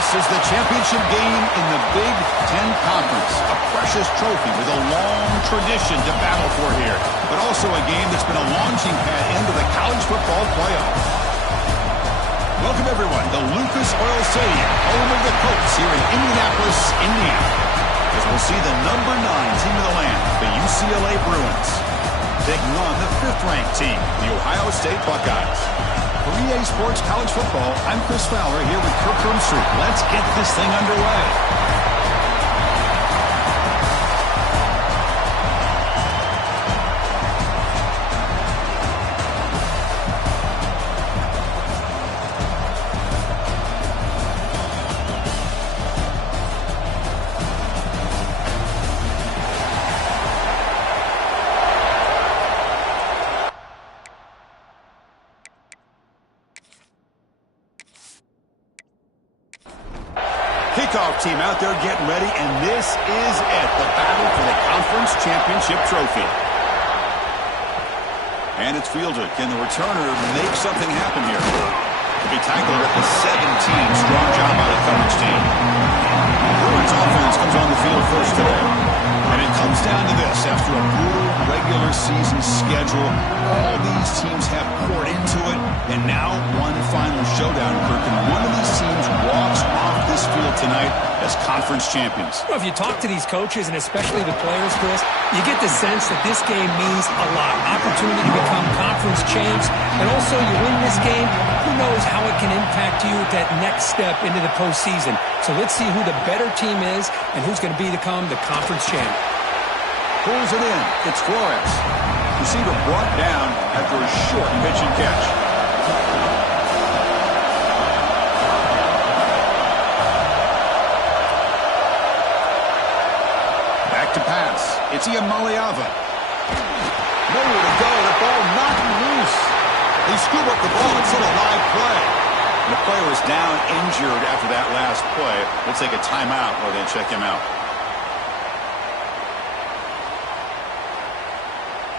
This is the championship game in the Big Ten Conference. A precious trophy with a long tradition to battle for here. But also a game that's been a launching pad into the college football playoff. Welcome, everyone, to Lucas Oil Stadium, home of the Colts here in Indianapolis, Indiana. As we'll see the number 9 team of the land, the UCLA Bruins, taking on the 5th-ranked team, the Ohio State Buckeyes. For EA Sports College Football, I'm Chris Fowler here with Kirk Hermstreet. Let's get this thing underway. Kickoff team out there getting ready, and this is it, the battle for the conference championship trophy. And it's fielded. Can the returner make something happen here? To be tackled at the 17. Strong job by the coverage team. Bruins offense comes on the field first today. And it comes down to this. After a brutal regular season schedule, all these teams have poured into it, and now one final showdown, Kirk, and one of these teams walks off this field tonight as conference champions. Well, if you talk to these coaches, and especially the players, Chris, you get the sense that this game means a lot. Opportunity to become conference champs, and also you win this game, who knows how it can impact you at that next step into the postseason. So let's see who the better team is and who's going to become the conference champ. Pulls it in. It's Flores. Receiver brought down after a short pitch and catch. Back to pass. It's Iamaleava. Nowhere to go. The ball knocked loose. They scoop up the ball. It's still a live play. The player is down injured after that last play. We'll take a timeout while they check him out.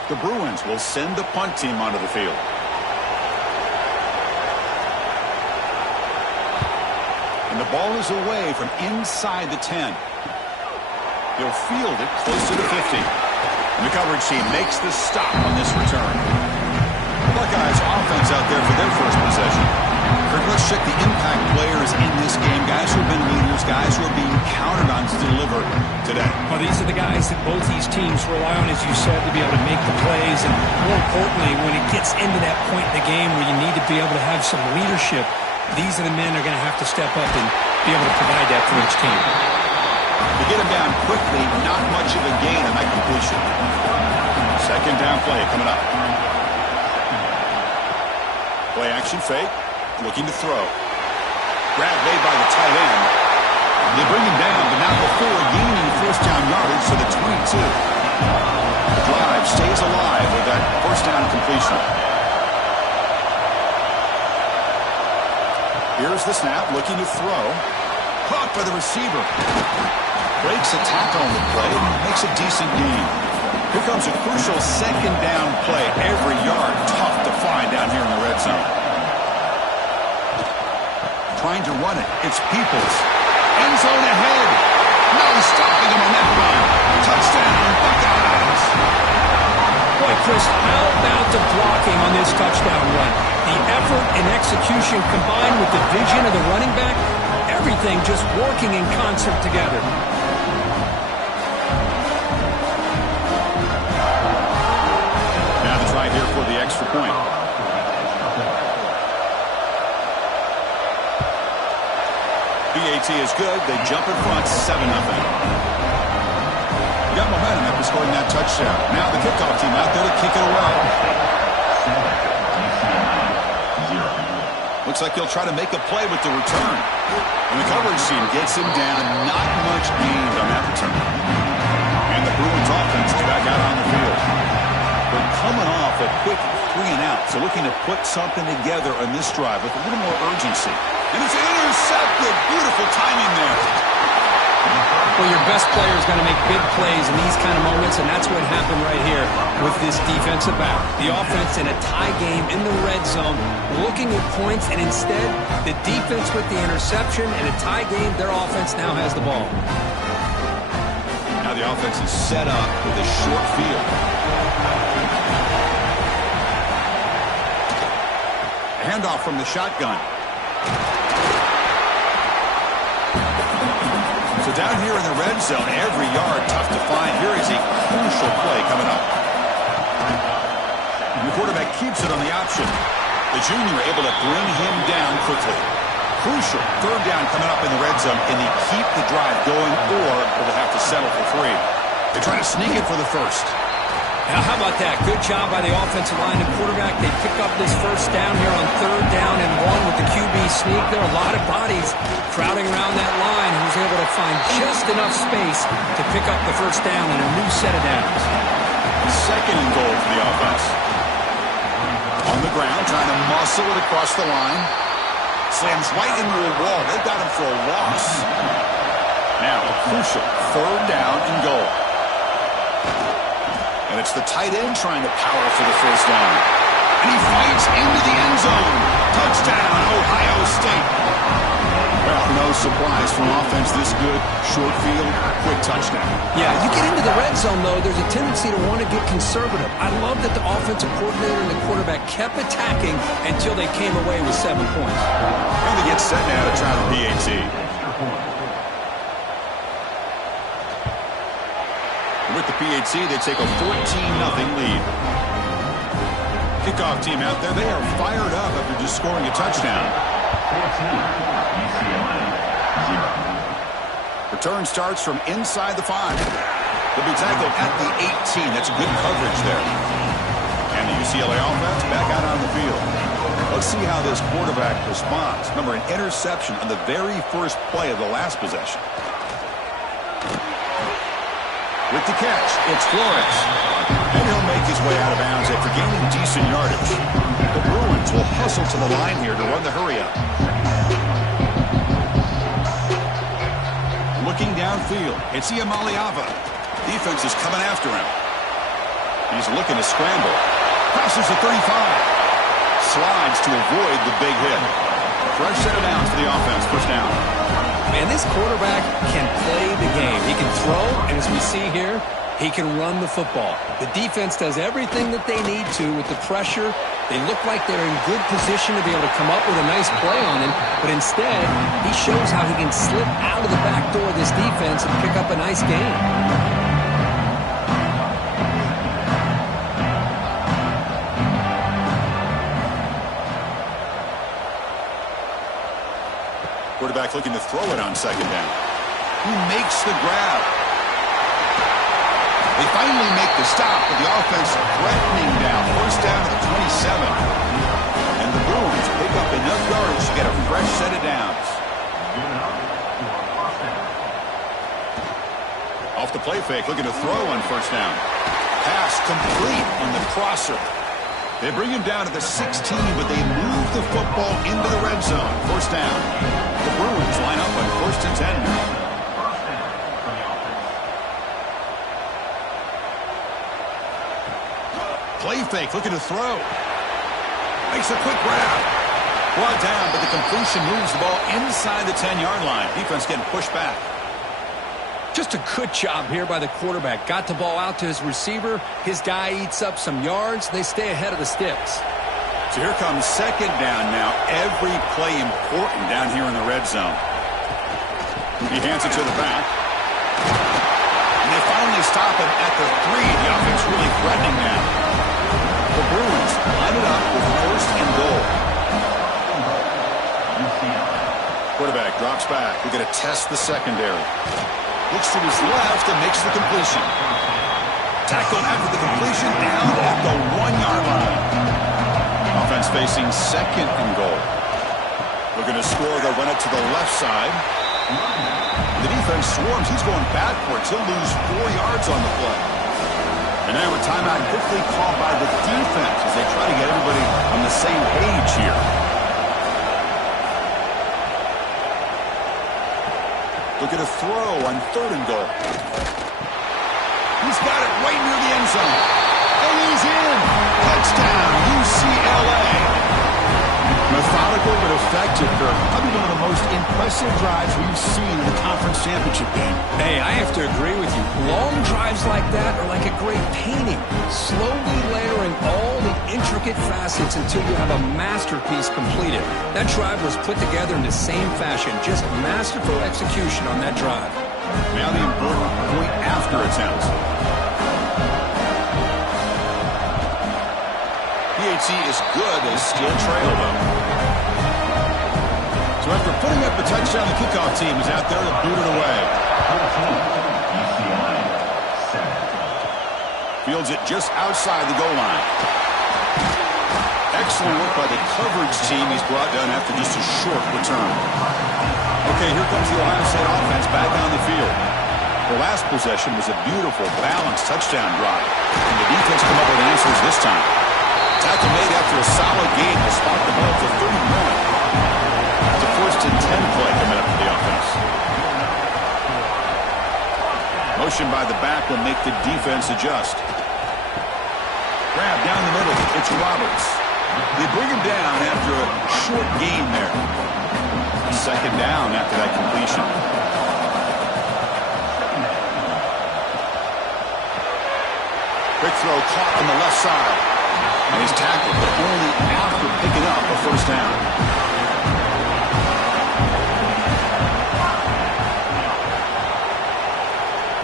The Bruins will send the punt team onto the field. And the ball is away from inside the 10. He'll field it close to the 50. And the coverage team makes the stop on this return. The Buckeyes offense out there for their first possession. Kirk, let's check the impact players in this game. Guys who have been leaders, guys who are being counted on to deliver today. Well, these are the guys that both these teams rely on, as you said, to be able to make the plays. And more importantly, when it gets into that point in the game where you need to be able to have some leadership, these are the men that are going to have to step up and be able to provide that for each team. To get him down quickly, not much of a gain on that completion. Second down play coming up. Play action fake. Looking to throw. Grab made by the tight end. They bring him down, but not before gaining first down yardage to the 22. The drive stays alive with that first down completion. Here's the snap, looking to throw. Caught by the receiver. Breaks a tackle on the play and makes a decent gain. Here comes a crucial second down play. Every yard tough to find down here in the red zone. Trying to run it. It's Peoples. End zone ahead. No stopping him on that run. Touchdown, Buckeyes. Boy, Chris, how about the blocking on this touchdown run? The effort and execution combined with the vision of the running back, everything just working in concert together. Now the try here for the extra point. BAT is good. They jump in front 7-0. Got momentum after scoring that touchdown. Now the kickoff team out there to kick it away. Looks like he'll try to make a play with the return. And the coverage team gets him down. Not much gained on that return. And the Bruins offense is back out on the field. They're coming off a quick 3-and-out. So looking to put something together on this drive with a little more urgency. And it's intercepted. Beautiful timing there. Well, your best player is going to make big plays in these kind of moments, and that's what happened right here. with this defensive battle. The offense in a tie game in the red zone, looking at points, and instead, the defense with the interception. In a tie game, their offense now has the ball. Now the offense is set up with a short field. A handoff from the shotgun. So down here in the red zone, every yard tough to find. Here is a crucial play coming up. And the quarterback keeps it on the option. The junior able to bring him down quickly. Crucial third down coming up in the red zone. Can he keep the drive going, or will they have to settle for 3? They're trying to sneak it for the first. Now, how about that? Good job by the offensive line and quarterback. They pick up this first down here on 3rd down and 1 with the QB sneak. There are a lot of bodies crowding around that line. He was able to find just enough space to pick up the first down and a new set of downs. 2nd and goal for the offense. On the ground, trying to muscle it across the line. Slams right into a wall. They've got him for a loss. Now a crucial 3rd down and goal. And it's the tight end trying to power for the first down. And he fights into the end zone. Touchdown, Ohio State. Well, no surprise from offense this good. Short field, quick touchdown. Yeah, you get into the red zone, though, there's a tendency to want to get conservative. I love that the offensive coordinator and the quarterback kept attacking until they came away with 7 points. And they get set now to try the PAT. With the PAT, they take a 14-0 lead. Kickoff team out there, they are fired up after just scoring a touchdown. Return starts from inside the 5. They'll be tackled at the 18. That's good coverage there. And the UCLA offense back out on the field. Let's see how this quarterback responds. Remember, an interception on the very first play of the last possession. With the catch, it's Flores. And he'll make his way out of bounds after gaining decent yardage. The Bruins will hustle to the line here to run the hurry-up. Looking downfield, it's Iamaleava. Defense is coming after him. He's looking to scramble. Passes the 35. Slides to avoid the big hit. Fresh set of downs for the offense. First down. Man, this quarterback can play the game. He can throw, and as we see here, he can run the football. The defense does everything that they need to with the pressure. They look like they're in good position to be able to come up with a nice play on him, but instead, he shows how he can slip out of the back door of this defense and pick up a nice gain. Quarterback looking to throw it on 2nd down. Who makes the grab? They finally make the stop, but the offense threatening down. First down to the 27. And the Bruins pick up enough yards to get a fresh set of downs. Off the play fake, looking to throw on 1st down. Pass complete on the crosser. They bring him down to the 16, but they move the football into the red zone. First down. The Bruins line up on 1st and 10 now. Play fake, looking to throw. Makes a quick grab. Brought down, but the completion moves the ball inside the 10-yard line. Defense getting pushed back. Just a good job here by the quarterback. Got the ball out to his receiver. His guy eats up some yards. They stay ahead of the sticks. So here comes 2nd down now. Every play important down here in the red zone. He hands it to the back. And they finally stop him at the 3. The offense really threatening now. The Bruins line it up with 1st and goal. Quarterback drops back. We're going to test the secondary. Looks to his left and makes the completion. Tackled after the completion down at the 1-yard line. Offense facing 2nd and goal. Looking to score, they'll run it to the left side. The defense swarms. He's going backwards. He'll lose 4 yards on the play. And now a timeout quickly called by the defense as they try to get everybody on the same page here. Looking to throw on 3rd and goal. He's got it right near the end zone. And Methodical but effective, Kirk. Probably one of the most impressive drives we've seen in the conference championship game. Hey, I have to agree with you. Long drives like that are like a great painting, slowly layering all the intricate facets until you have a masterpiece completed. That drive was put together in the same fashion, just masterful execution on that drive. Now the important point after attempts. PHC is good, but still trail, though. So after putting up the touchdown, the kickoff team is out there to boot it away. UCLA, Fields it just outside the goal line. Excellent work by the coverage team. He's brought down after just a short return. Okay, here comes the Ohio State offense back on the field. The last possession was a beautiful, balanced touchdown drive. And the defense come up with answers this time. Tackle made after a solid gain will spot the ball to 31. It's a 1st and 10 play coming up for the offense. Motion by the back will make the defense adjust. Grab down the middle. It's Roberts. They bring him down after a short gain there. A 2nd down after that completion. Quick throw caught on the left side. And he's tackled, but only after picking up a 1st down.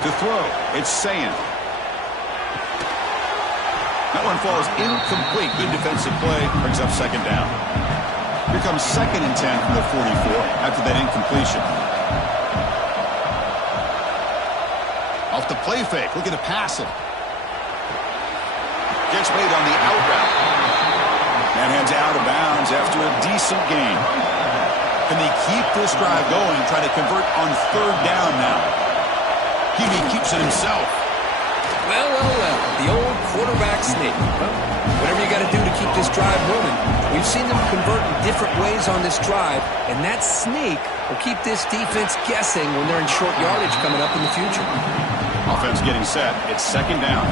To throw, it's Sayin. That one falls incomplete. Good defensive play. Brings up 2nd down. Here comes 2nd and 10 from the 44 after that incompletion. Off the play fake. Looking to pass it. Gets made on the out route. And heads out of bounds after a decent gain. Can they keep this drive going, try to convert on 3rd down now? He keeps it himself. Well, the old quarterback sneak. Well, whatever you got to do to keep this drive moving. We've seen them convert in different ways on this drive, and that sneak will keep this defense guessing when they're in short yardage coming up in the future. Offense getting set. It's 2nd down.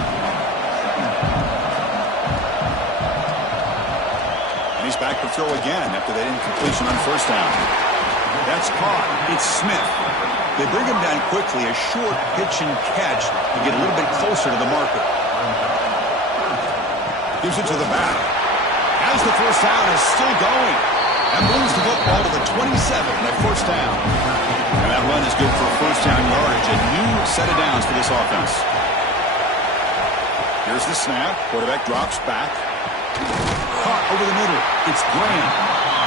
And he's back to throw again after that incompletion on 1st down. That's caught. It's Smith. They bring him down quickly, a short pitch and catch to get a little bit closer to the marker. Gives it to the back. As the 1st down is still going. And moves the football to the 27, that 1st down. And that run is good for 1st down yardage. A new set of downs for this offense. Here's the snap. Quarterback drops back. Caught over the middle. It's Graham.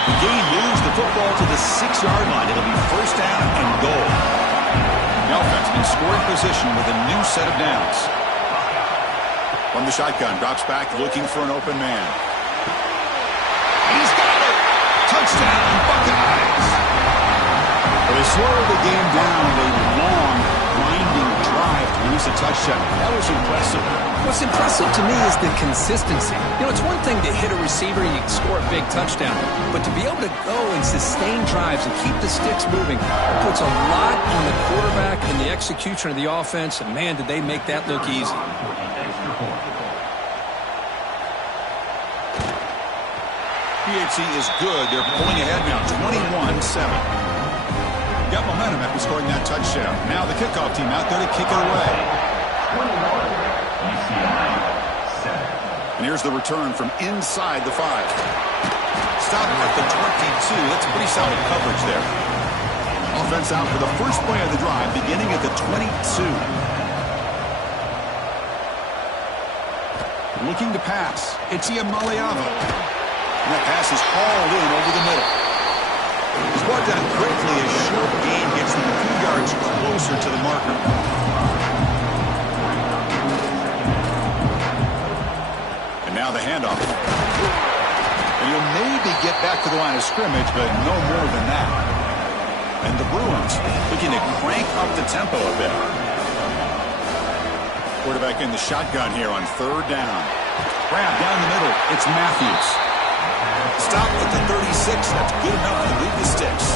The gain moves the football to the 6-yard line. It'll be 1st down and goal. The offense in scoring position with a new set of downs. From the shotgun, drops back looking for an open man. And he's got it! Touchdown, Buckeyes! Well, they slowed the game down with a long, winding drive to produce a touchdown. That was impressive. What's impressive to me is the consistency. You know, it's one thing to hit a receiver and you can score a big touchdown, but to be able to go and sustain drives and keep the sticks moving puts a lot on the quarterback and the execution of the offense, and man, did they make that look easy. PHC is good. They're pulling ahead now, 21-7. Got momentum after scoring that touchdown. Now the kickoff team out there to kick it away. And here's the return from inside the 5. Stop at the 22. That's pretty solid coverage there. Offense out for the first play of the drive, beginning at the 22. Looking to pass. It's Iamaleava. And that pass is hauled in over the middle. He's brought down quickly. A short gain gets them a few yards closer to the marker. And now the handoff. And you'll maybe get back to the line of scrimmage, but no more than that. And the Bruins looking to crank up the tempo a bit. Quarterback in the shotgun here on 3rd down. Grab down the middle. It's Matthews. Stop at the 36. That's good enough to move the sticks.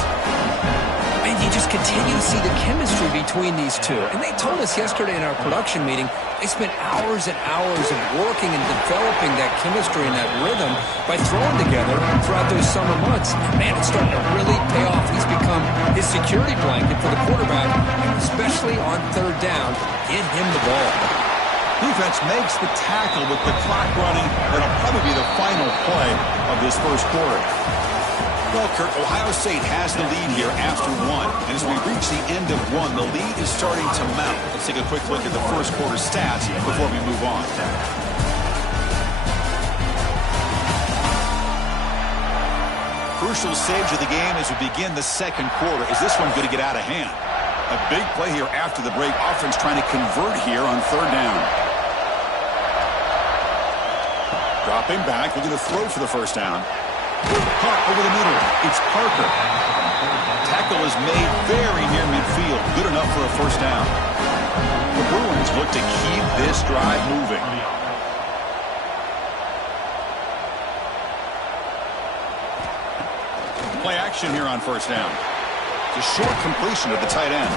And you just continue to see the chemistry between these two. And they told us yesterday in our production meeting they spent hours and hours of working and developing that chemistry and that rhythm by throwing together throughout those summer months. And man, it's starting to really pay off. He's become his security blanket for the quarterback, and especially on third down, get him the ball. Defense makes the tackle with the clock running. That'll probably be the final play of this first quarter. Well, Kurt, Ohio State has the lead here after one. And as we reach the end of one, the lead is starting to mount. Let's take a quick look at the first quarter stats before we move on. Crucial stage of the game as we begin the second quarter. Is this one going to get out of hand? A big play here after the break. Offense trying to convert here on third down. Dropping back, looking to throw for the first down. Caught over the middle. It's Parker. Tackle is made very near midfield. Good enough for a first down. The Bruins look to keep this drive moving. Play action here on first down. It's a short completion to the tight end.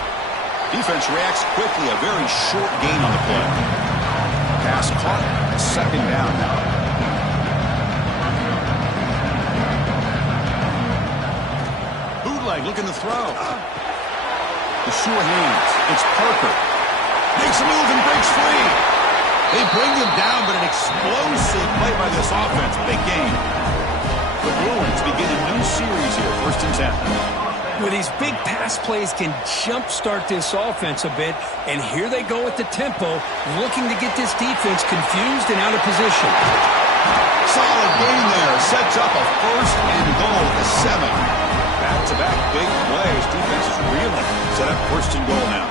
Defense reacts quickly. A very short gain on the play. Pass caught. Second down now. Looking to throw. The sure hands. It's Parker. Makes a move and breaks free. They bring him down, but an explosive play by this offense. Big game. The Bruins begin a new series here. 1st and 10. Well, these big pass plays can jumpstart this offense a bit, and here they go with the tempo, looking to get this defense confused and out of position. Solid gain there. Sets up a 1st and goal at the 7. Back-to-back big plays. Defense is reeling. Set up 1st and goal now.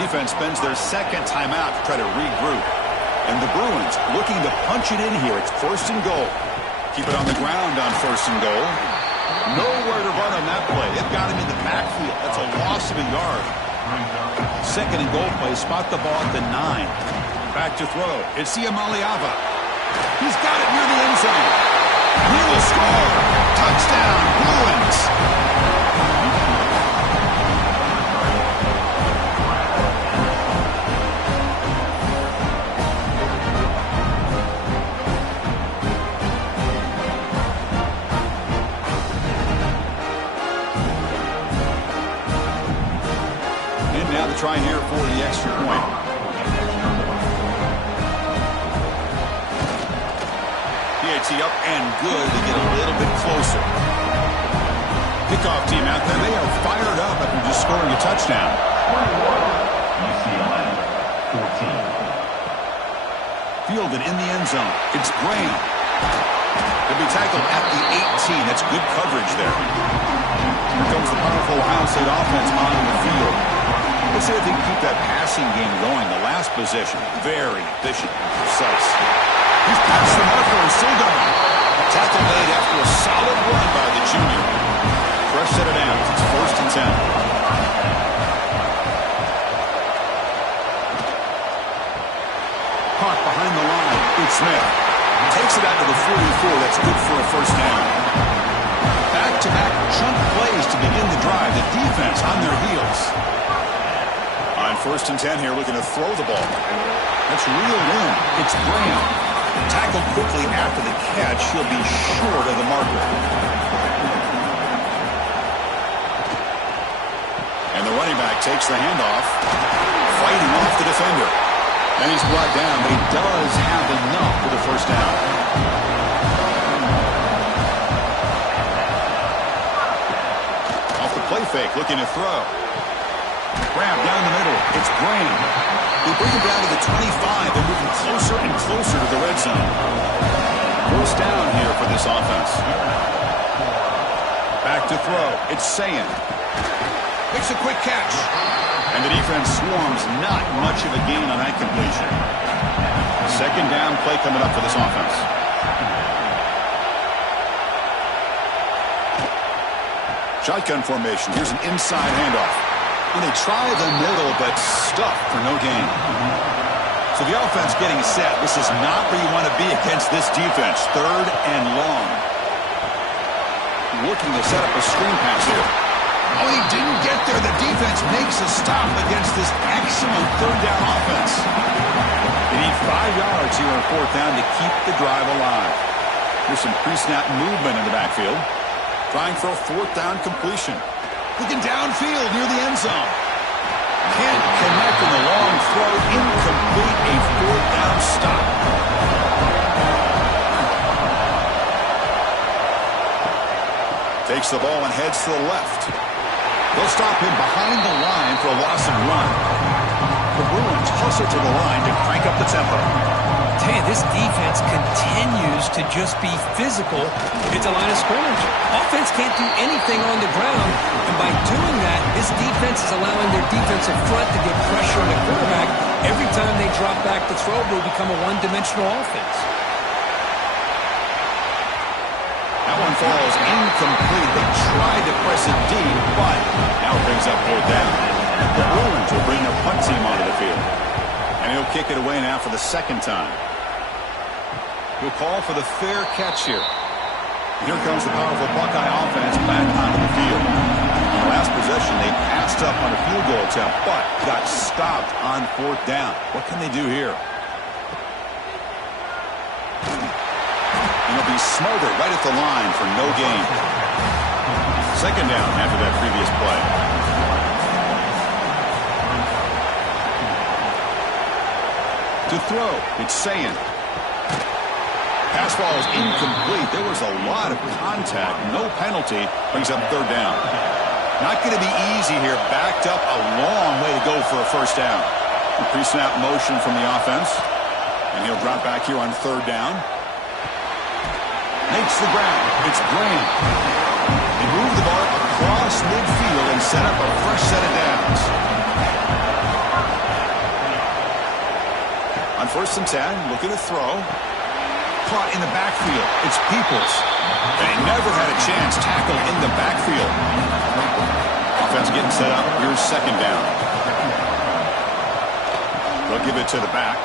Defense spends their second timeout to try to regroup. And the Bruins looking to punch it in here. It's 1st and goal. Keep it on the ground on 1st and goal. Nowhere to run on that play. They've got him in the backfield. That's a loss of a yard. 2nd and goal play. Spot the ball at the 9. Back to throw. It's Siamaliava. He's got it near the end zone. He will score. Touchdown, Bruins. And now the try here for the extra point. Up and good to get a little bit closer. Kickoff team out there. They are fired up after just scoring a touchdown. UCLA 14. Fielded in the end zone. It's Graham. He'll be tackled at the 18. That's good coverage there. Here comes the powerful Ohio State offense on the field. Let's see if they can keep that passing game going. The last possession, very efficient and precise. He's past the marker and still going. Tackle made after a solid run by the junior. Fresh set of downs. It's 1st and 10. Caught behind the line. It's Smith. Takes it out to the 44. That's good for a first down. Back-to-back chunk plays to begin the drive. The defense on their heels. On 1st and 10 here, looking to throw the ball. That's reeled in. It's Graham. Tackled quickly after the catch. He'll be short of the marker. And the running back takes the handoff, fighting off the defender. And he's brought down, but he does have enough for the first down. Off the play fake, looking to throw. Grab down the middle. It's Graham. They bring him down to the 25. They're moving closer and closer to the red zone. First down here for this offense. Back to throw. It's Sayan. Makes a quick catch. And the defense swarms. Not much of a gain on that completion. Second down play coming up for this offense. Shotgun formation. Here's an inside handoff. And they try the middle, but stuffed for no gain. So the offense getting set. This is not where you want to be against this defense. 3rd and long. Looking to set up a screen pass here. Oh, he didn't get there. The defense makes a stop against this excellent third down offense. They need 5 yards here on fourth down to keep the drive alive. There's some pre-snap movement in the backfield. Trying for a fourth down completion. Looking downfield near the end zone. Can't connect in the long throw. Incomplete. A fourth down stop. Takes the ball and heads to the left. They'll stop him behind the line for a loss of 1. The Bruins hustle to the line to crank up the tempo. Hey, this defense continues to just be physical. It's a line of scrimmage. Offense can't do anything on the ground, and by doing that, this defense is allowing their defensive front to get pressure on the quarterback. Every time they drop back to throw, they become a one-dimensional offense. That one falls incomplete. They tried to press it deep, but now it brings up fourth down. The Bruins will bring their punt team onto the field. And he'll kick it away now for the second time. He'll call for the fair catch here. Here comes the powerful Buckeye offense back onto the field. On the last possession, they passed up on a field goal attempt, but got stopped on fourth down. What can they do here? And he'll be smothered right at the line for no gain. Second down after that previous play. To throw, it's Sayin. Pass ball is incomplete. There was a lot of contact. No penalty. Brings up third down. Not going to be easy here. Backed up a long way to go for a first down. Pre-snap motion from the offense. And he'll drop back here on third down. Makes the ground. It's Graham. They move the ball across midfield and set up a fresh set of downs. On 1st and 10, looking to throw. Caught in the backfield. It's Peoples. They never had a chance. Tackle in the backfield. Offense getting set up. Here's second down. They'll give it to the back.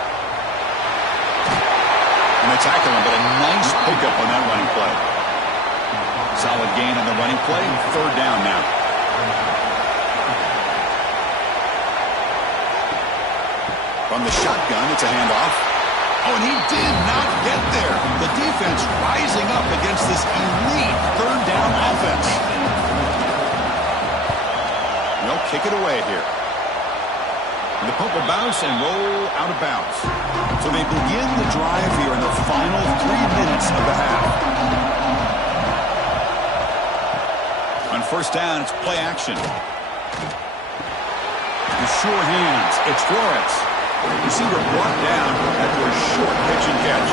And they tackle him, but a nice pickup on that running play. Solid gain on the running play. Third down now. From the shotgun, it's a handoff. Oh, and he did not get there. The defense rising up against this elite third down offense. They'll kick it away here. And the punt will bounce and roll out of bounds. So they begin the drive here in the final 3 minutes of the half. On first down, it's play action. The sure hands. It's Flores. Receiver brought down after a short pitch and catch.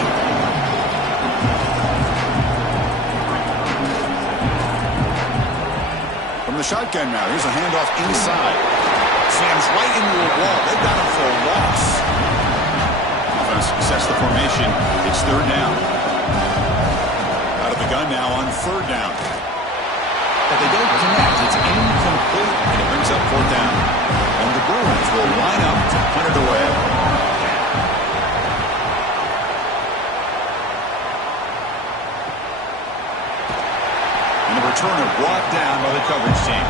From the shotgun now, here's a handoff inside. Slams right into a wall. They've got him for a loss. Offense sets the formation. It's third down. Out of the gun now on third down. But they don't connect. It's incomplete, and it brings up fourth down. And the Bruins will line up to punt it away. And the returner brought down by the coverage team.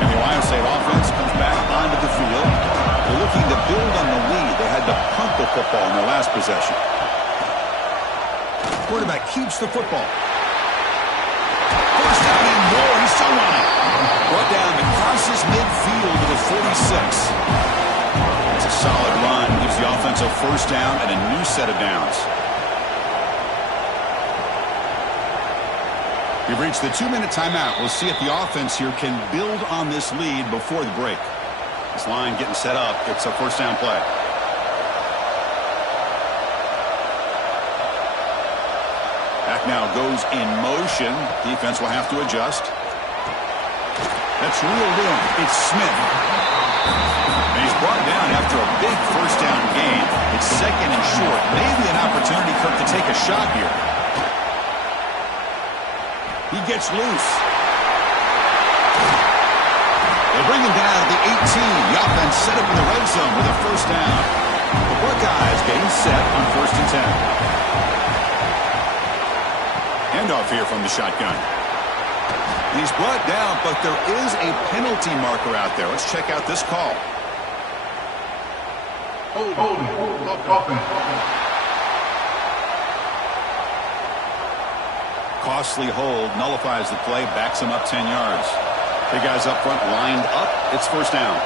And the Ohio State offense comes back onto the field. They're looking to build on the lead. They had to punt the football in their last possession. Quarterback keeps the football. First down and more. He's still running. Brought down and crosses midfield to the 46. It's a solid run. Gives the offense a first down and a new set of downs. We've reached the 2-minute timeout. We'll see if the offense here can build on this lead before the break. This line getting set up. It's a first down play. Back now goes in motion. Defense will have to adjust. That's reeled in. It's Smith. And he's brought down after a big first down gain. It's second and short. Maybe an opportunity, Kirk, to take a shot here. He gets loose. They bring him down at the 18. The offense set up in the red zone with a first down. The Buckeyes getting set on 1st and 10. Handoff here from the shotgun. He's brought down, but there is a penalty marker out there. Let's check out this call. Costly hold, nullifies the play, backs him up 10 yards. The guys up front lined up. It's first down.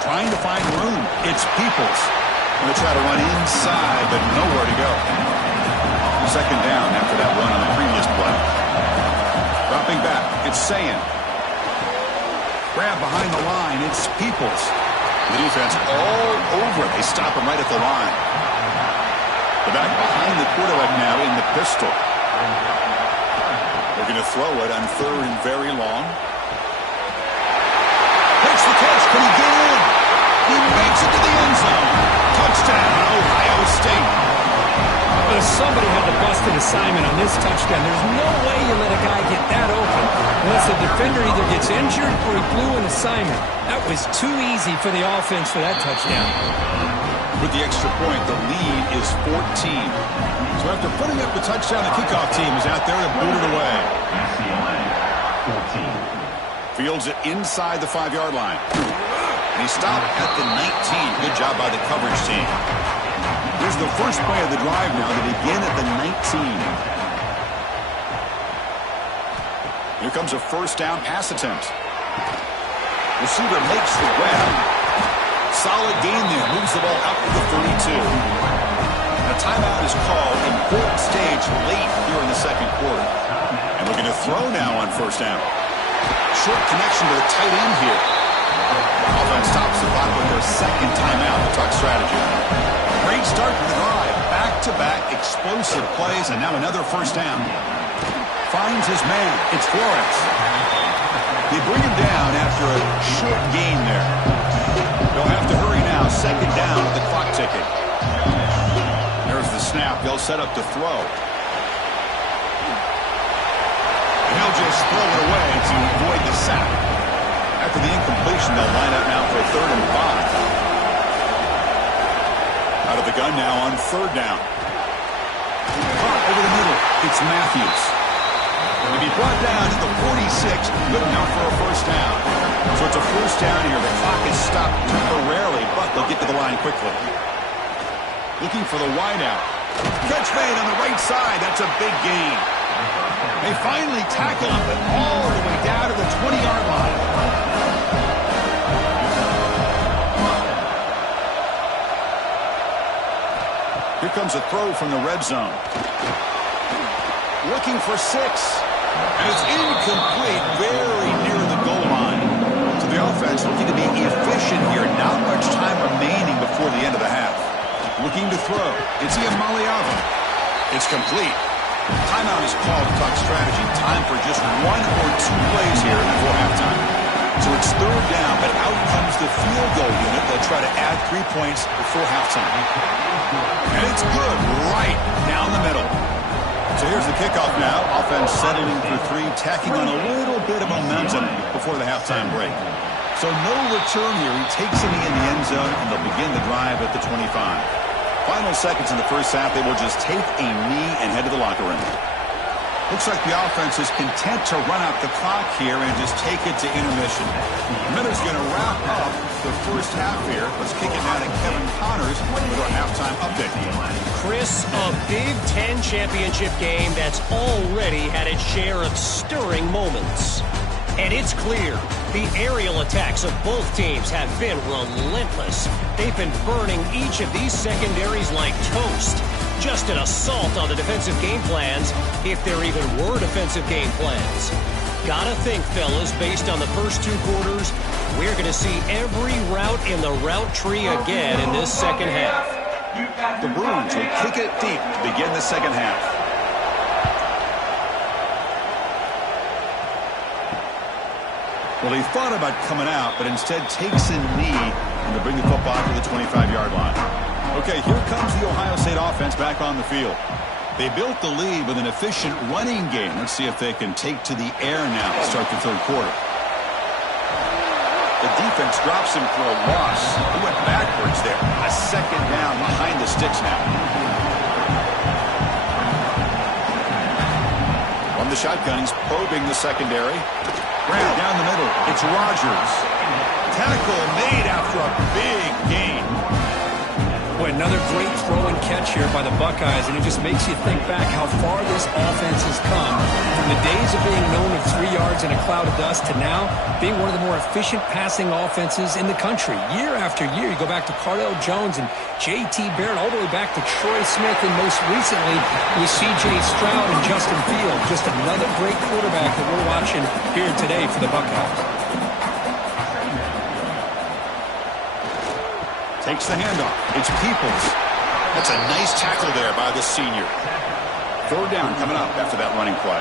Trying to find room. It's Peoples. Going to try to run inside, but nowhere to go. Second down after that run on the previous play. Dropping back. It's Sayin. Grab behind the line. It's Peoples. The defense all over it. They stop him right at the line. The back behind the quarterback now in the pistol. They're going to throw it on third and very long. Makes the catch. Can he get in? He makes it to the end zone. Touchdown, Ohio State. Well, somebody had to bust an assignment on this touchdown. There's no way you let a guy get that open unless the defender either gets injured or he blew an assignment. That was too easy for the offense for that touchdown. With the extra point, the lead is 14. So after putting up the touchdown, the kickoff team is out there to boot it away. UCLA, 14. Fields it inside the 5-yard line. And he stopped at the 19. Good job by the coverage team. Here's the first play of the drive now to begin at the 19. Here comes a first down pass attempt. Receiver makes the grab. Solid gain there. Moves the ball out to the 32. A timeout is called in fourth stage late here in the second quarter. And we're going to throw now on first down. Short connection to the tight end here. Offense stops the clock with their second timeout to talk strategy. Great start to the drive. Back-to-back explosive plays, and now another first down. Finds his man. It's Flores. They bring him down after a short gain there. They'll have to hurry now. Second down with the clock ticking. There's the snap. They'll set up to throw. And he'll just throw it away to avoid the sack. After the incompletion, they'll line up now for a 3rd and 5. Out of the gun now on 3rd down. Caught over the middle. It's Matthews. To be brought down to the 46, good enough for a first down. So it's a first down here. The clock is stopped temporarily, but they'll get to the line quickly. Looking for the wideout. Catch made on the right side. That's a big gain. They finally tackle him, but all the way down to the 20-yard line. Here comes a throw from the red zone. Looking for 6. And it's incomplete, very near the goal line. So the offense looking to be efficient here. Not much time remaining before the end of the half. Looking to throw. It's Iamaleava. It's complete. Timeout is called to talk strategy. Time for just 1 or 2 plays here before halftime. So it's 3rd down, but out comes the field goal unit. They'll try to add 3 points before halftime. And it's good right down the middle. So here's the kickoff now. Offense settling for 3, tacking on a little bit of momentum before the halftime break. So no return here. He takes it in the end zone, and they'll begin the drive at the 25. Final seconds in the first half, they will just take a knee and head to the locker room. Looks like the offense is content to run out the clock here and just take it to intermission. Miller's going to wrap up the first half here. Let's kick it now to Kevin Connors with our halftime update. Chris, a Big Ten championship game that's already had its share of stirring moments. And it's clear the aerial attacks of both teams have been relentless. They've been burning each of these secondaries like toast. Just an assault on the defensive game plans, if there even were defensive game plans. Gotta think, fellas, based on the first 2 quarters, we're going to see every route in the route tree again in this second half. The Bruins will kick it deep to begin the second half. Well, he thought about coming out, but instead takes a knee and to bring the football to the 25-yard line. Okay, here comes the Ohio State offense back on the field. They built the lead with an efficient running game. Let's see if they can take to the air now to start the 3rd quarter. The defense drops him for a loss. He went backwards there. A second down behind the sticks now. From the shotgun. He's probing the secondary. Grab down the middle. It's Rodgers. Tackle made after a big gain. Boy, another great throw and catch here by the Buckeyes, and it just makes you think back how far this offense has come from the days of being known of 3 yards in a cloud of dust to now being one of the more efficient passing offenses in the country. Year after year, you go back to Cardell Jones and J.T. Barrett, all the way back to Troy Smith, and most recently with C.J. Stroud and Justin Fields. Just another great quarterback that we're watching here today for the Buckeyes. Takes the handoff. It's Peoples. That's a nice tackle there by the senior. 3rd down coming up after that running play.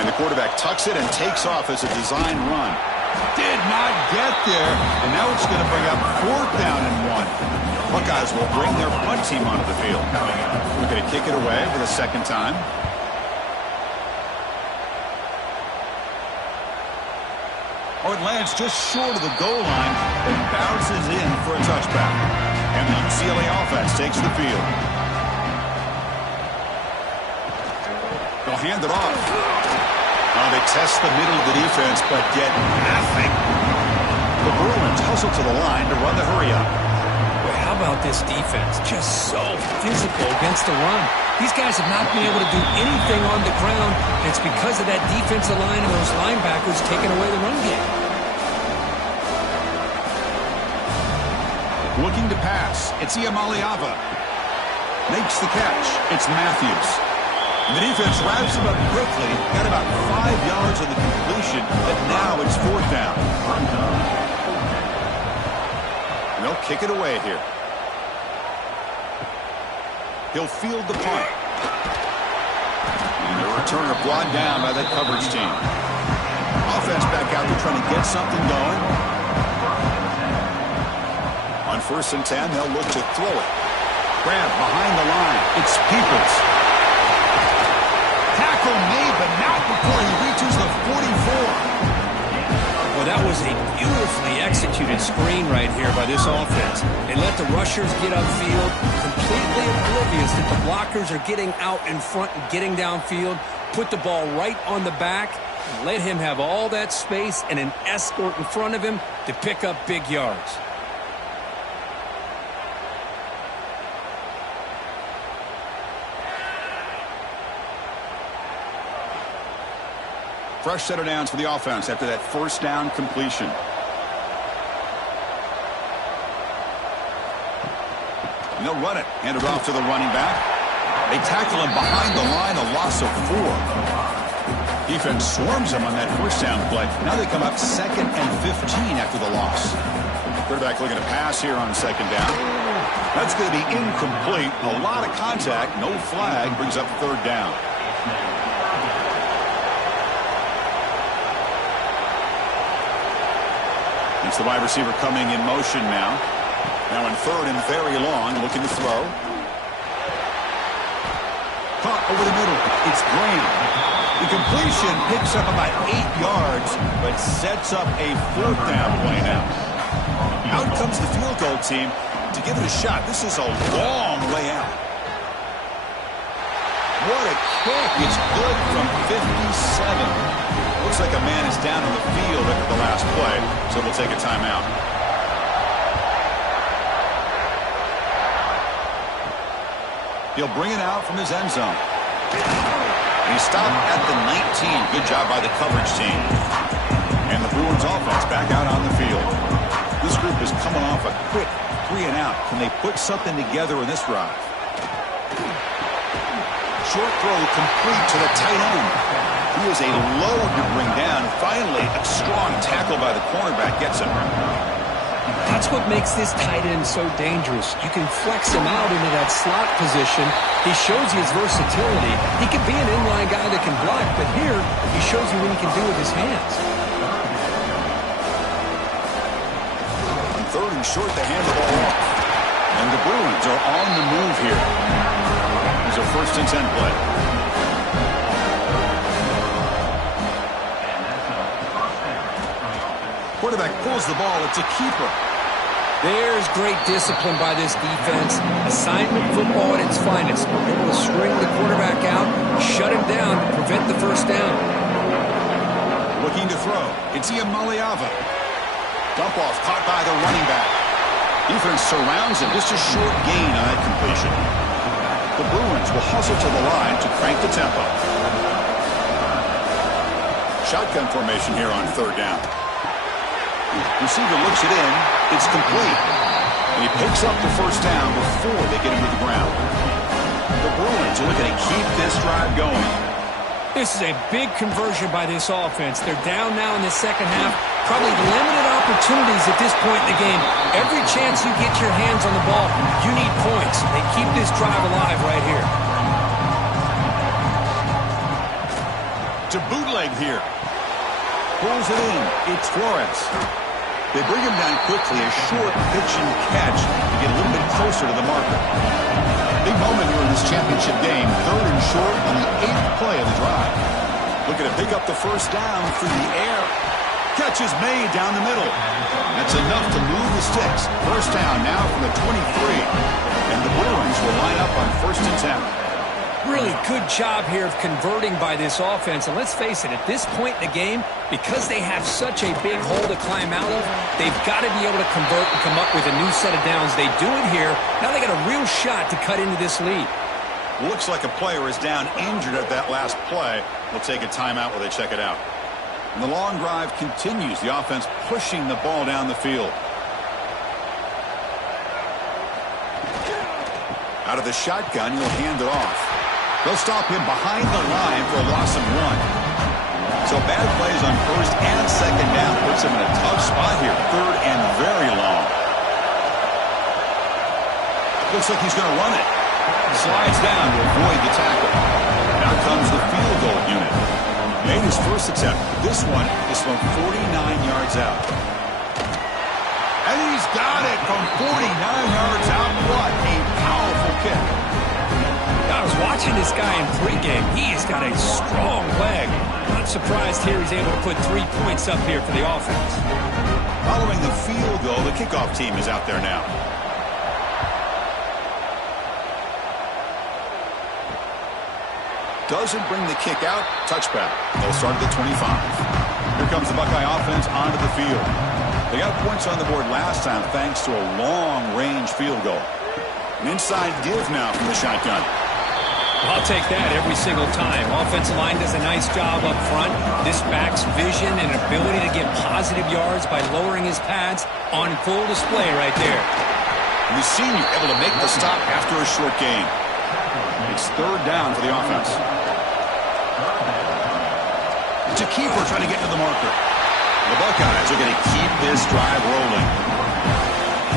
And the quarterback tucks it and takes off as a design run. Did not get there. And now it's going to bring up 4th down and 1. Buckeyes will bring their punt team onto the field. We're going to kick it away for the 2nd time. Oh, it lands just short of the goal line and bounces in for a touchback. And the UCLA offense takes the field. They'll hand it off. They test the middle of the defense, but get nothing. The Bruins hustle to the line to run the hurry-up. Well, how about this defense? Just so physical against the run. These guys have not been able to do anything on the ground. It's because of that defensive line and those linebackers taking away the run game. Looking to pass. It's Iamaleava. Makes the catch. It's Matthews. The defense wraps him up quickly. Got about 5 yards on the completion, but now it's 4th down. And they'll kick it away here. He'll field the punt. And the returner brought down by that coverage team. Offense back out there trying to get something going. On 1st and 10, they'll look to throw it. Grab behind the line. It's Peoples. Tackle made, but not before he reaches the 44. Well, that was a beautifully executed screen right here by this offense. They let the rushers get upfield, completely oblivious that the blockers are getting out in front and getting downfield, put the ball right on the back, and let him have all that space and an escort in front of him to pick up big yards. Fresh set of downs for the offense after that 1st down completion. And they'll run it. Hand it off to the running back. They tackle him behind the line, a loss of 4. Defense swarms him on that 1st down play. Now they come up 2nd and 15 after the loss. Quarterback looking to pass here on 2nd down. That's going to be incomplete. A lot of contact. No flag. Brings up 3rd down. It's the wide receiver coming in motion now. Now in 3rd and very long, looking to throw. Caught over the middle. It's Graham. The completion picks up about 8 yards, but sets up a 4th down play now. Out comes the field goal team to give it a shot. This is a long way out. What a kick. It's good from 57. Looks like a man is down on the field after the last play, so we'll take a timeout. He'll bring it out from his end zone. And he stopped at the 19. Good job by the coverage team. And the Bruins offense back out on the field. This group is coming off a quick 3 and out. Can they put something together in this drive? Short throw complete to the tight end. He is a load to bring down. Finally, a strong tackle by the cornerback gets him. That's what makes this tight end so dangerous. You can flex him out into that slot position. He shows you his versatility. He can be an inline guy that can block, but here he shows you what he can do with his hands. On 3rd and short, they hand the ball off. And the Bruins are on the move here. It's a 1st and 10 play. Quarterback pulls the ball. It's a keeper. There's great discipline by this defense. Assignment football at its finest. Able to string the quarterback out, shut him down to prevent the first down. Looking to throw. It's Iamaleava. Dump off caught by the running back. Defense surrounds him. Just a short gain on that completion. The Bruins will hustle to the line to crank the tempo. Shotgun formation here on third down. Receiver looks it in. It's complete. And he picks up the first down before they get him to the ground. The Bruins are looking to keep this drive going. This is a big conversion by this offense. They're down now in the second half. Probably limited opportunities at this point in the game. Every chance you get your hands on the ball, you need points. They keep this drive alive right here. To bootleg here. Pulls it in. It's Flores. They bring him down quickly. A short pitch and catch to get a little bit closer to the marker. Big moment here in this championship game. Third and short on the 8th play of the drive. Looking to pick up the first down through the air. Catch is made down the middle. That's enough to move the sticks. First down now from the 23. And the Bruins will line up on 1st and 10. Really good job here of converting by this offense. And let's face it, at this point in the game, because they have such a big hole to climb out of, they've got to be able to convert and come up with a new set of downs. They do it here. Now they got a real shot to cut into this lead. Looks like a player is down injured at that last play. We'll take a timeout while they check it out. And the long drive continues. The offense pushing the ball down the field. Out of the shotgun, he'll hand it off. They'll stop him behind the line for a loss of 1. So bad plays on first and second down puts him in a tough spot here. Third and very long. Looks like he's going to run it. Slides down to avoid the tackle. Now comes the field goal unit. Made his first attempt. This one is from 49 yards out. And he's got it from 49 yards out. What a powerful kick. I was watching this guy in pregame. He's got a strong leg. Not surprised here he's able to put 3 points up here for the offense. Following the field goal, the kickoff team is out there now. Doesn't bring the kick out. Touchback. They'll start at the 25. Here comes the Buckeye offense onto the field. They got points on the board last time thanks to a long-range field goal. An inside give now from the shotgun. I'll take that every single time. Offensive line does a nice job up front. This back's vision and ability to get positive yards by lowering his pads on full display right there. And the senior able to make the stop after a short gain. It's third down for the offense. It's a keeper trying to get to the marker. The Buckeyes are going to keep this drive rolling.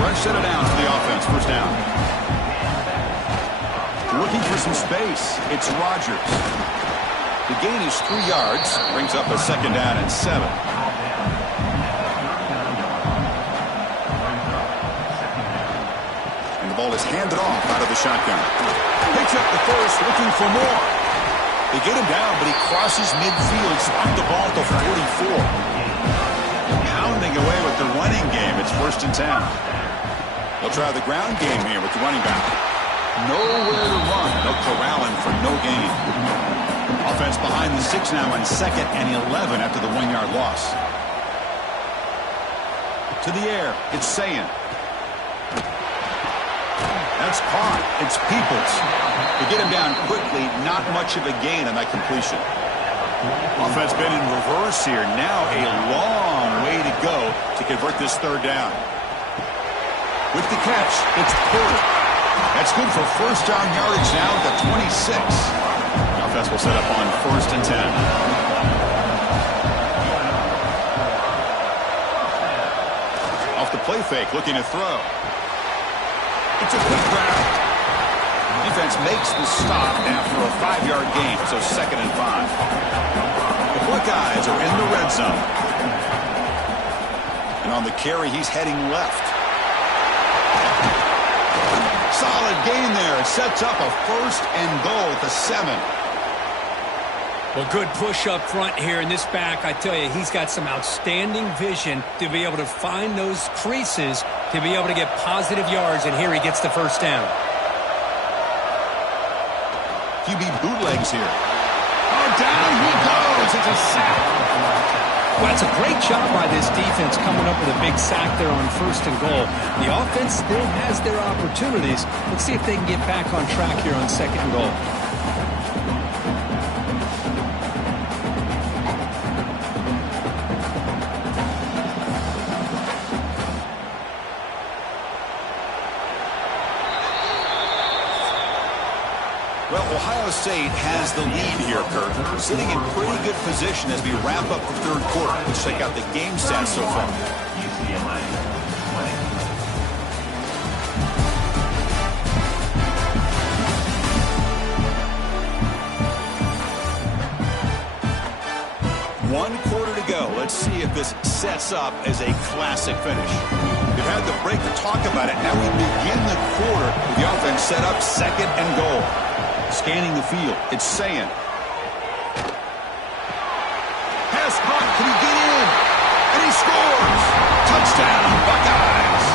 Fresh set of downs for the offense. First down. Looking for some space. It's Rodgers. The gain is 3 yards. Brings up a second down and 7. And the ball is handed off out of the shotgun. Picks up the first, looking for more. They get him down, but he crosses midfield. Spot the ball to 44. Pounding away with the running game. It's 1st and 10. They'll try the ground game here with the running back. Nowhere to run. They'll corral him for no gain. Offense behind the 6 now on 2nd and 11 after the 1-yard loss. To the air. It's Sayan. That's caught. It's Peoples. To get him down quickly, not much of a gain on that completion. Offense been in reverse here. Now a long way to go to convert this third down. With the catch, it's Porter. That's good for first down yardage now at the 26. The offense will set up on 1st and 10. Off the play fake, looking to throw. It's a quick grab. Defense makes the stop after a 5-yard gain, so 2nd and 5. The Buckeyes are in the red zone. And on the carry, he's heading left. Solid gain there. It sets up a 1st and goal at the 7. Well, good push up front here in this back. I tell you, he's got some outstanding vision to be able to find those creases to be able to get positive yards, and here he gets the first down. QB bootlegs here. Oh, down he goes. It's a sack. Well, it's a great job by this defense coming up with a big sack there on 1st and goal. The offense still has their opportunities. Let's see if they can get back on track here on 2nd and goal. Well, Ohio State has the lead here, Kurt. Sitting in pretty good position as we wrap up the 3rd quarter. Let's check out the game stats so far. UCLA 20. 1 quarter to go. Let's see if this sets up as a classic finish. We've had the break to talk about it. Now we begin the quarter with the offense set up 2nd and goal. Scanning the field. It's saying. Pass caught. Can he get in? And he scores. Touchdown, Buckeyes.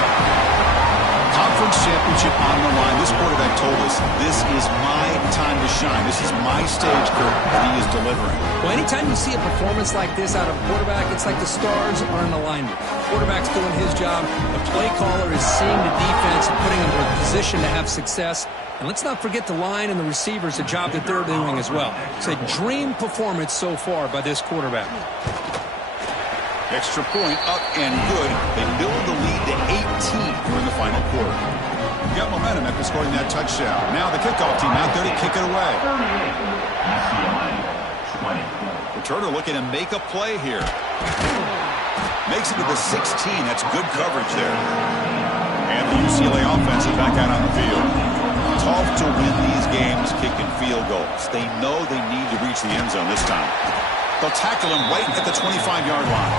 Conference championship on the line. This quarterback told us this is my time to shine. This is my stage, Kurt, and he is delivering. Well, anytime you see a performance like this out of a quarterback, it's like the stars are in alignment. The quarterback's doing his job. The play caller is seeing the defense and putting them in a position to have success. And let's not forget the line and the receivers, the job that they're doing as well. It's a dream performance so far by this quarterback. Extra point up and good. They build the lead to 18 during the final quarter. Got momentum after scoring that touchdown. Now the kickoff team out there to kick it away. Returner looking to make a play here. Makes it to the 16. That's good coverage there. And the UCLA offense is back out on the field. Tough to win these games kicking field goals. They know they need to reach the end zone this time. They'll tackle him right at the 25-yard line.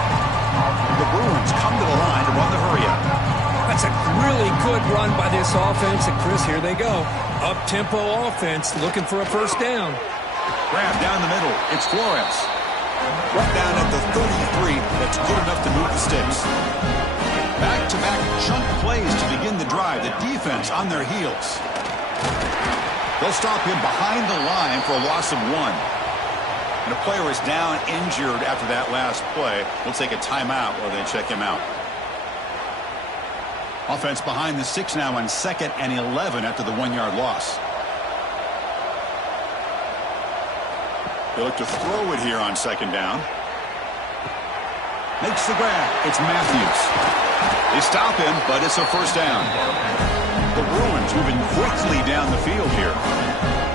The Bruins come to the line to run the hurry-up. That's a really good run by this offense. And, Chris, here they go. Up-tempo offense looking for a first down. Grab down the middle. It's Flores. Right down at the 33. That's good enough to move the sticks. Back-to-back chunk plays to begin the drive. The defense on their heels. They'll stop him behind the line for a loss of 1. And a player is down injured after that last play. We'll take a timeout while they check him out. Offense behind the 6 now on 2nd and 11 after the 1-yard loss. They look to throw it here on 2nd down. Makes the grab. It's Matthews. They stop him, but it's a first down. The Bruins moving quickly down the field here.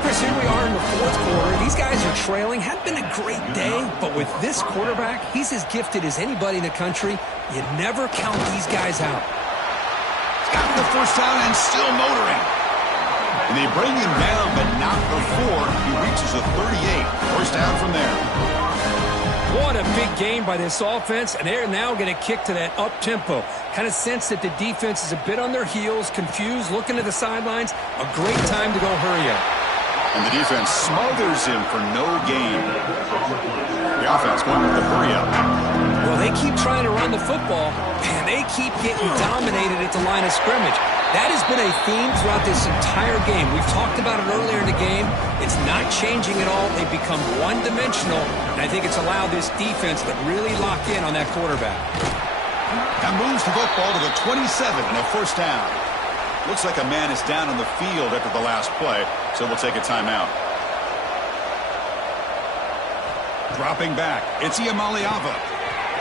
Chris, here we are in the 4th quarter. These guys are trailing. Had been a great day, but with this quarterback, he's as gifted as anybody in the country. You never count these guys out. He's gotten the first down and still motoring. And they bring him down, but not before he reaches the 38. First down from there. What a big game by this offense, and they're now going to kick to that up-tempo. Kind of sense that the defense is a bit on their heels, confused, looking to the sidelines. A great time to go hurry up. And the defense smothers him for no gain. The offense going with the hurry up. Well, they keep trying to run the football, and they keep getting dominated at the line of scrimmage. That has been a theme throughout this entire game. We've talked about it earlier in the game. It's not changing at all. They've become one-dimensional, and I think it's allowed this defense to really lock in on that quarterback. That moves the football to the 27 and a first down. Looks like a man is down on the field after the last play, so we'll take a timeout. Dropping back, it's Iamaleava.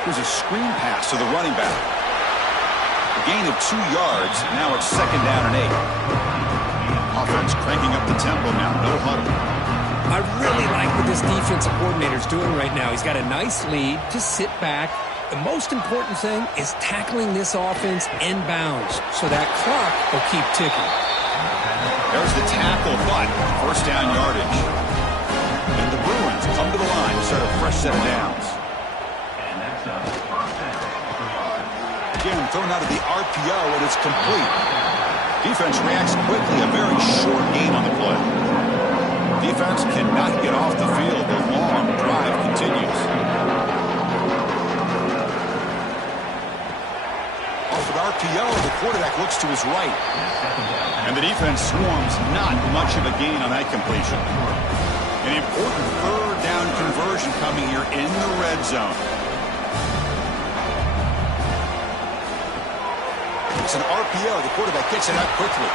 Here's a screen pass to the running back. A gain of 2 yards. Now it's 2nd down and 8. Offense cranking up the tempo now. No huddle. I really like what this defensive coordinator is doing right now. He's got a nice lead. Just sit back. The most important thing is tackling this offense inbounds so that clock will keep ticking. There's the tackle, but first down yardage. And the Bruins come to the line to start a fresh set of downs. Again, thrown out of the RPO, and it's complete. Defense reacts quickly. A very short game on the play. Defense cannot get off the field. The long drive continues. Off an RPO, the quarterback looks to his right. And the defense swarms, not much of a gain on that completion. An important third down conversion coming here in the red zone. It's an RPO. The quarterback gets it out quickly.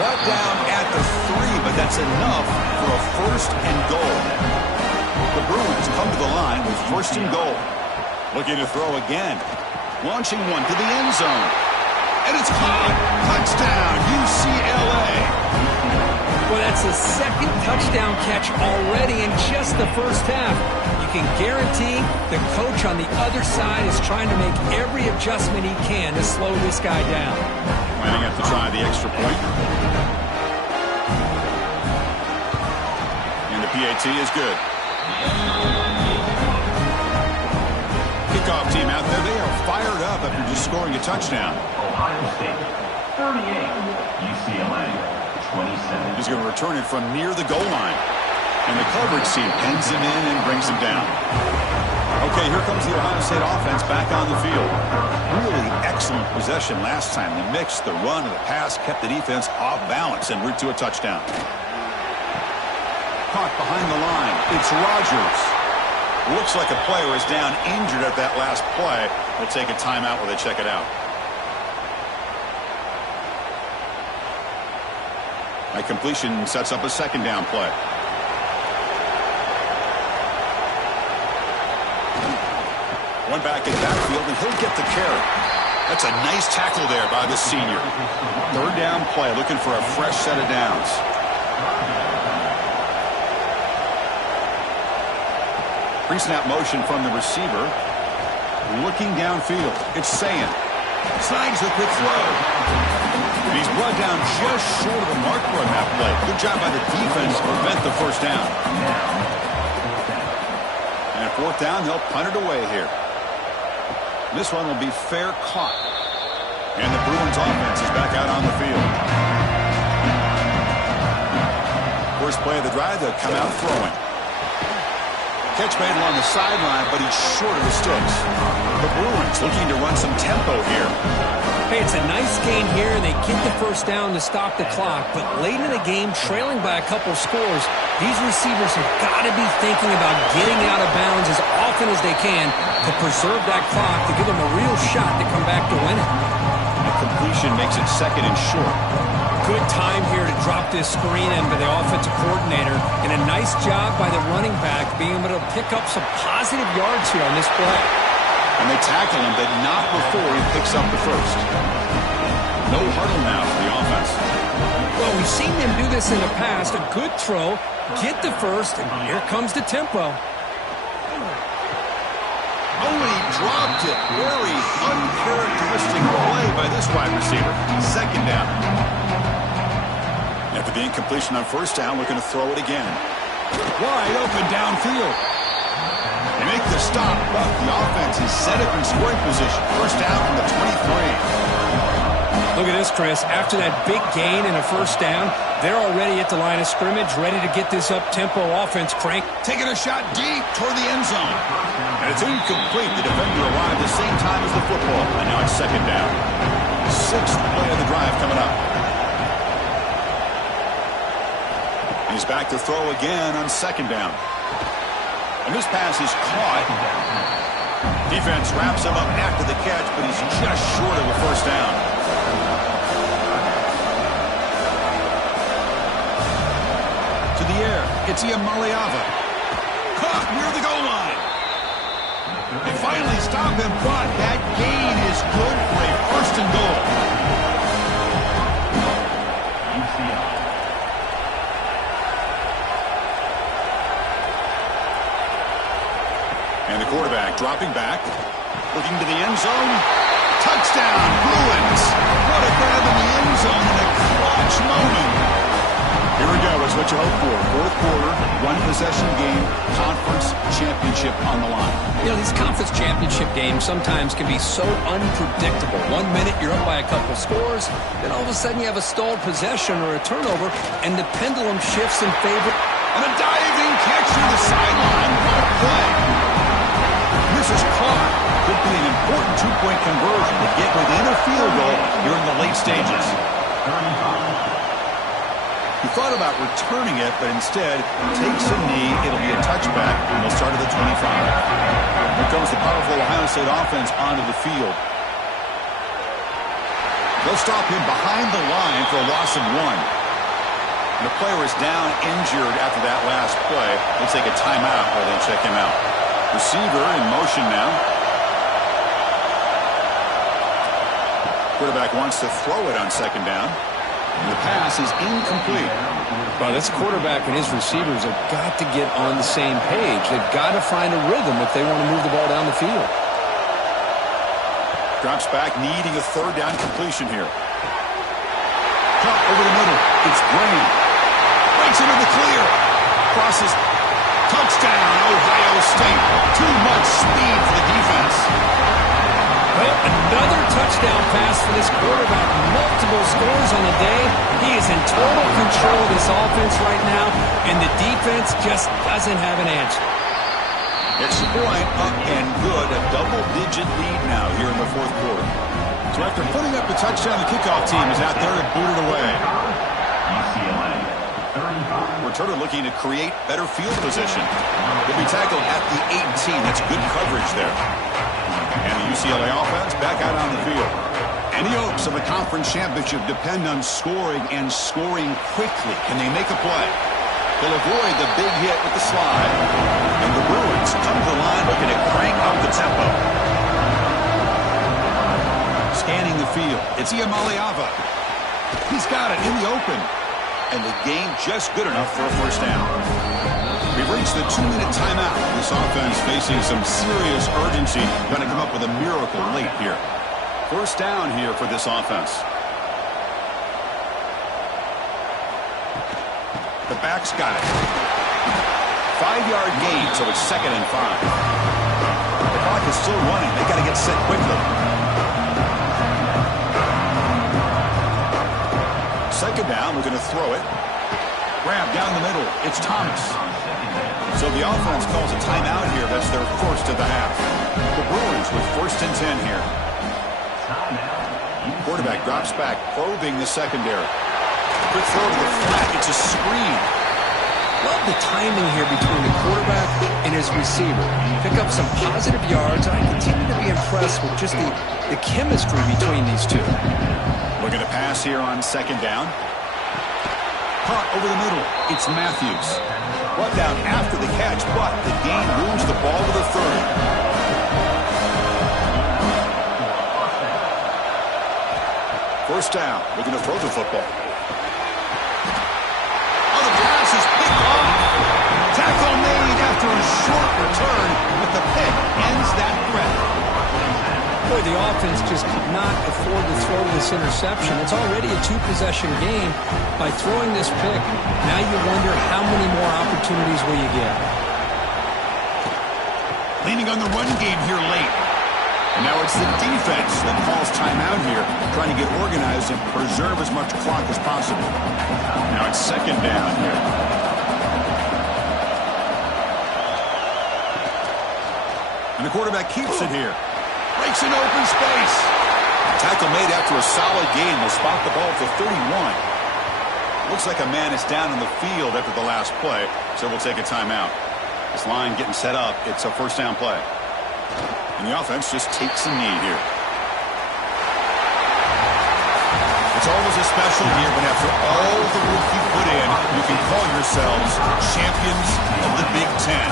Brought down at the 3, but that's enough for a first and goal. The Bruins come to the line with first and goal. Looking to throw again. Launching one to the end zone. And it's caught. Touchdown, UCLA. Well, that's the second touchdown catch already in just the first half. You can guarantee the coach on the other side is trying to make every adjustment he can to slow this guy down. Planning up to try the extra point. And the PAT is good. Kickoff team out there. They are fired up after just scoring a touchdown. Ohio State, 38. UCLA, 27. He's going to return it from near the goal line. And the coverage team pins him in and brings him down. Okay, here comes the Ohio State offense back on the field. Really excellent possession last time. The mix, the run, and the pass kept the defense off balance en route to a touchdown. Caught behind the line. It's Rodgers. Looks like a player is down injured at that last play. We'll take a timeout while they check it out. That completion sets up a second down play. One back in the backfield, and he'll get the carry. That's a nice tackle there by the senior. Third down play, looking for a fresh set of downs. Pre-snap motion from the receiver. Looking downfield. It's Sayan. Snags the quick throw. And he's brought down just short of the marker on that play. Good job by the defense to prevent the first down. And fourth down, they'll punt it away here. This one will be fair caught. And the Bruins offense is back out on the field. First play of the drive, they'll come out throwing. Catch made along the sideline, but he's short of the sticks. The Bruins looking to run some tempo here. Hey, it's a nice game here, and they get the first down to stop the clock. But late in the game, trailing by a couple scores, these receivers have got to be thinking about getting out of bounds as often as they can to preserve that clock, to give them a real shot to come back to win it. The completion makes it second and short. Good time here to drop this screen in by the offensive coordinator, and a nice job by the running back being able to pick up some positive yards here on this play. And they tackle him, but not before he picks up the first. No huddle now for the offense. Well, we've seen them do this in the past. A good throw, get the first, and here comes the tempo. Oh, he dropped it. Very uncharacteristic play by this wide receiver. Second down. After the incompletion on first down, looking to throw it again. Wide open downfield. They make the stop, but the offense is set up in scoring position. First down from the 23. Look at this, Chris. After that big gain and a first down, they're already at the line of scrimmage, ready to get this up-tempo offense cranked. Taking a shot deep toward the end zone. And it's incomplete. The defender arrived the same time as the football. And now it's second down. Sixth play of the drive coming up. He's back to throw again on second down. And this pass is caught. Defense wraps him up after the catch, but he's just short of a first down. To the air, it's Iamaleava. Caught near the goal line. They finally stop him, but that gain is good for a first and goal. And the quarterback dropping back, looking to the end zone. Touchdown, Bruins. What a grab in the end zone in a clutch moment. Here we go. It's what you hope for. Fourth quarter, one-possession game, conference championship on the line. You know, these conference championship games sometimes can be so unpredictable. 1 minute you're up by a couple scores, then all of a sudden you have a stalled possession or a turnover, and the pendulum shifts in favor. And a diving catch to the sideline. What a play. pass is caught. Could be an important two-point conversion to get within a field goal here in the late stages. He thought about returning it, but instead takes a knee. It'll be a touchback, and they'll start at the 25. Here comes the powerful Ohio State offense onto the field. They'll stop him behind the line for a loss of 1. And the player is down injured after that last play. They'll take a timeout while they check him out. Receiver in motion now. Quarterback wants to throw it on second down. And the pass is incomplete. Well, this quarterback and his receivers have got to get on the same page. They've got to find a rhythm if they want to move the ball down the field. Drops back, needing a third down completion here. Cut over the middle. It's Graham. Breaks into the clear. Crosses. Touchdown, Ohio State. Too much speed for the defense. Well, another touchdown pass for this quarterback. Multiple scores on the day. He is in total control of this offense right now, and the defense just doesn't have an answer. It's point up and good. A double-digit lead now here in the fourth quarter. So after putting up the touchdown, the kickoff team is out there and booted away. UCLA, 35. Returner looking to create better field position. He'll be tackled at the 18. That's good coverage there. And the UCLA offense back out on the field. Any hopes of a conference championship depend on scoring and scoring quickly. Can they make a play? They'll avoid the big hit with the slide. And the Bruins come to the line looking to crank up the tempo. Scanning the field. It's Iamaleava. He's got it in the open. And the game just good enough for a first down. We've reached the 2-minute timeout. This offense facing some serious urgency. Going to come up with a miracle late here. First down here for this offense. The back's got it. 5-yard gain, so it's 2nd and 5. The clock is still running. They got to get set quickly. Second down, we're going to throw it. Grab down the middle. It's Thomas. So the offense calls a timeout here. That's their first of the half. The Bruins with 1st and 10 here. Quarterback drops back, probing the secondary. Quick throw to the flat. It's a screen. Love the timing here between the quarterback and his receiver. Pick up some positive yards, and I continue to be impressed with just the chemistry between these two. Looking to pass here on second down. Caught over the middle. It's Matthews. Brought down after the catch, but the game moves the ball to the 30. First down. Looking to throw the football. Oh, the pass is picked off. Tackle made after a short return, but the pick ends that threat. Boy, the offense just could not afford to throw this interception. It's already a 2-possession game. By throwing this pick, now you wonder how many more opportunities will you get. Leaning on the run game here late. And now it's the defense that calls timeout here, trying to get organized and preserve as much clock as possible. Now it's second down here. And the quarterback keeps it here. Breaks in open space. Tackle made after a solid gain. Will spot the ball for 31. Looks like a man is down in the field after the last play, so we'll take a timeout. This line getting set up. It's a first down play. And the offense just takes a knee here. It's always a special year, but after all the work you put in, you can call yourselves champions of the Big Ten.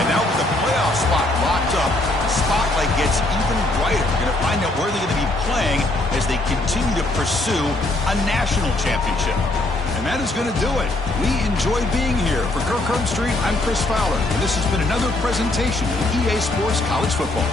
And now with the playoff spot locked up, the spotlight gets even brighter. You're going to find out where they're going to be playing as they continue to pursue a national championship. And that is going to do it. We enjoyed being here. For Kirk Herbstreit, I'm Chris Fowler. And this has been another presentation of EA Sports College Football.